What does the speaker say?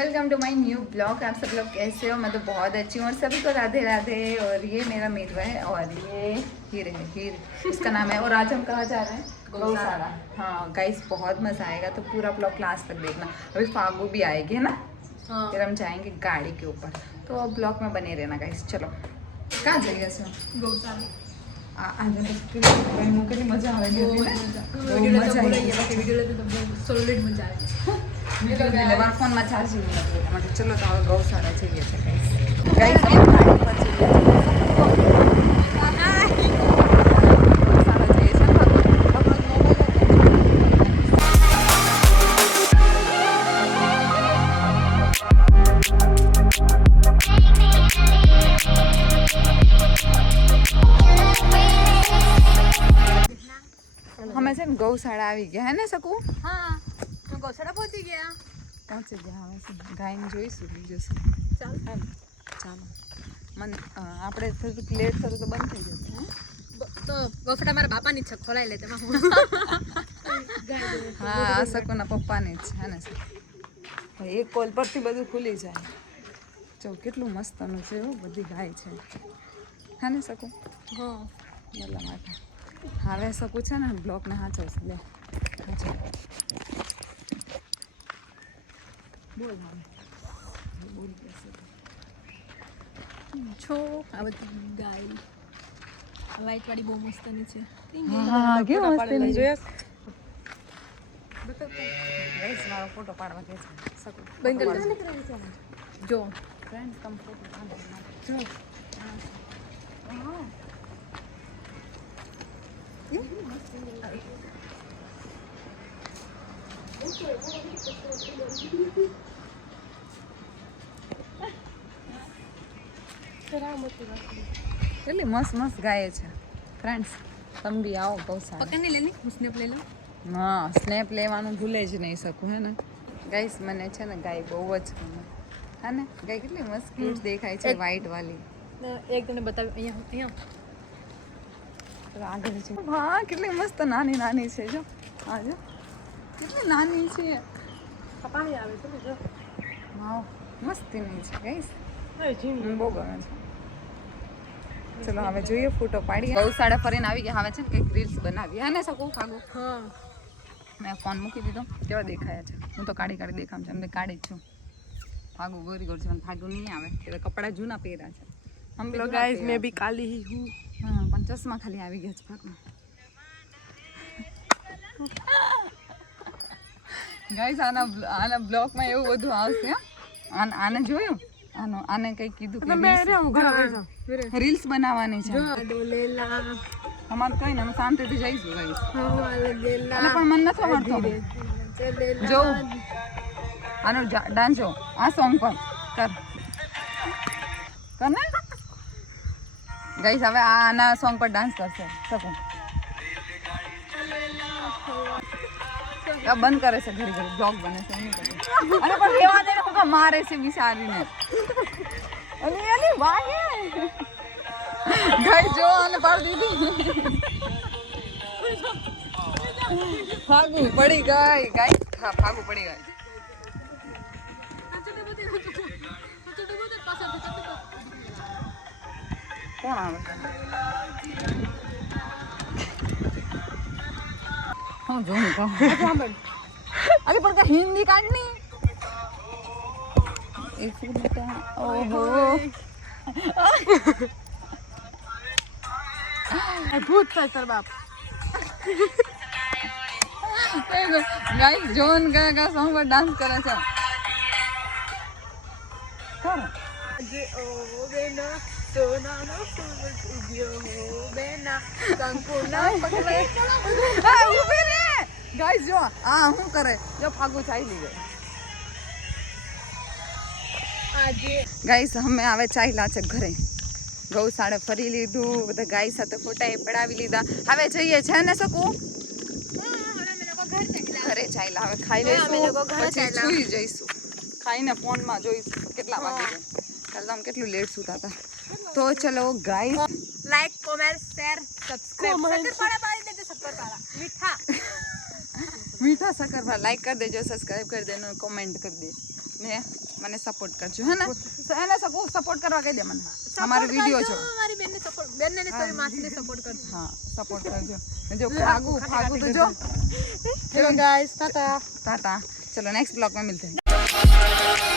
Welcome to my new blog. आप सब लोग कैसे हो? मैं तो बहुत अच्छी हूँ और सभी को राधे राधे। और ये मेरा मित्र है और ये हीर है, हीर उसका नाम है। और आज हम कहाँ जा रहे हैं? गौशाला। हाँ गाइस, बहुत मज़ा आएगा, तो पूरा ब्लॉग क्लास तक देखना। अभी फागू भी आएगी है ना। हाँ। फिर हम जाएंगे गाड़ी के ऊपर, तो ब्लॉग में बने रहना गाइस। चलो कहाँ जाइए इसमें? गौशाला। आज કેટલી મજા આવે છે, ફોનમાં ચાર્જિંગ નથી માટે. ચલો તો હવે ગૌશાળા જઈએ છીએ ગાઈસ. અમે છે ને ગૌશાળા આવી ગયા હે ને શકું? હા, ગૌશાળા પહોંચી ગયા. હવે છે ગાયને જોઈશું બીજું શું. ચાલો મને આપણે થોડુંક લેટ થતું તો બંધ થઈ જશે. તો ગૌશાળા મારા બાપાની છે, ખોલાઈ લે તેમાં હું. હા, શકુના પપ્પાની જ છે ને. એક કોલ પરથી બધું ખુલી જાય. જો કેટલું મસ્તનું છે, એવું બધી ગાય છે હે ને શકું? હા, એટલા માટે હવે શકું છે ને બ્લોકને સાચવશે. લે બોલ બોલ છો. આ બધી ગાય વ્હાઈટ વાળી બહુ મસ્તની છે. હા, કેવું મસ્તની જોયા? ગાઈસ મારો ફોટો પાડવા કે છે શકું. બંધ કરી જો ફ્રેન્ડ્સ તમ ફોટો પાડો જો. હા કેટલી મસ્ત મસ્ત ગાય છે ફ્રેન્ડ્સ. તમે બી આવો ગૌશાળા. પકડને લેની, હું સ્નેપ લઈ લઉં. હા, સ્નેપ લેવાનું ભૂલે જ નહીં શકું હે ને ગાઈસ. મને છે ને ગાય બહુ જ ગમે હે ને. ગાય કેટલી મસ્ત ક્યુટ દેખાય છે, વ્હાઈટ વાળી. એક તમને બતાવી અહીંયા આગળ છે. હા, કેટલી મસ્ત નાની નાની છે. જો હા, જો કેટલી નાની છે. પાણી આવે છે જો. હા, મસ્તીની છે ગાઈસ. બહુ ગમે છે. ચલો હવે જોઈએ, ફોટો પાડીએ. ગૌશાળા ફરીને આવી ગયા. હવે છે ને કંઈક રીલ્સ બનાવી હે ને શકું ફાગુ? હા, મેં ફોન મૂકી દીધો. કેવા દેખાયા છે? હું તો કાઢી કાઢી દેખામ છે. એમને કાઢી જ છું. ફાગુ ગોરી ગોરી છે, ફાગુ નહીં આવે. એટલે કપડાં જૂના પહેર્યા છે. હમ तो गाइस मैं भी काली ही हूँ. હા, પણ ચશ્મા ખાલી આવી ગયા છે ફાગુ. ગાઈસ આના બ્લોગમાં એવું બધું આવશે. આને જોયું? આને કઈ કીધું કે રીલ્સ બનાવવાની છે. અમારે કઈ ને અમે શાંતિથી જઈશું ગાઈસ. પણ મને નથી આવડતો. જો આનો ડાન્સ જો આ સોંગ પર કર ને ગાઈસ. હવે આના સોંગ પર ડાન્સ કરશે શકું. બંધ કરે છે ઘડી ઘડી, બ્લોગ બને છે. અને પણ રેવા દે ને, હું મારે છે બિચારીને. અલી વાગે ગાઈસ, જો આને પાડી દીધી. ફાગુ પડી ગઈ ગાઈસ. હા, ફાગુ પડી ગઈ. કોણ આવે છે? હું જોઉં કહું. અરે પણ કે હિન્દી કાઢની. એક મિનિટ. ઓહો, ભૂત થાય સર બાપ. ગાઈસ જોન કા સોંગ પર ડાન્સ કરે છે. કોણ? જે ઓ બેના સોનાનો સૂરજ ઉગ્યો હો બેના કંકુના પગલે. આ ઊભી રે ગાઈસ. જો આ શું કરે? જો ફાગુ ચાલી ગઈ. આજે ગાઈસ અમે આવે ચાલ્યા છે ઘરે. ગૌશાળે ફરી લીધું, બધા ગાય સાથે ફોટા પડાવી લીધા. હવે જઈએ છે ને શકું ઘરે ચાલ્યા. હવે ખાઈ લઈશું, પછી સુઈ જઈશું. ખાઈને ફોનમાં જોઈશું કેટલા વાગે છે. કાલે તો આમ કેટલું લેટ સુતા હતા. તો ચલો guys, like comment share subscribe શક્કરપારા દેજો. શક્કરપારા મીઠા मीठा शक्कर लाइक कर देजो, सब्सक्राइब कर देना, कमेंट कर दे। ને મને સપોર્ટ કરજો હે ને એને સપોર્ટ કરવા કહી દે મને અમારો વિડિયો જો મારી બેનને ને સોરી માસીને સપોર્ટ કરજો. હા સપોર્ટ કરજો ને જો ફાગુ તો જો હેલો ગાઈસ ટાટા टाटा चलो नेक्स्ट ब्लॉग में मिलते हैं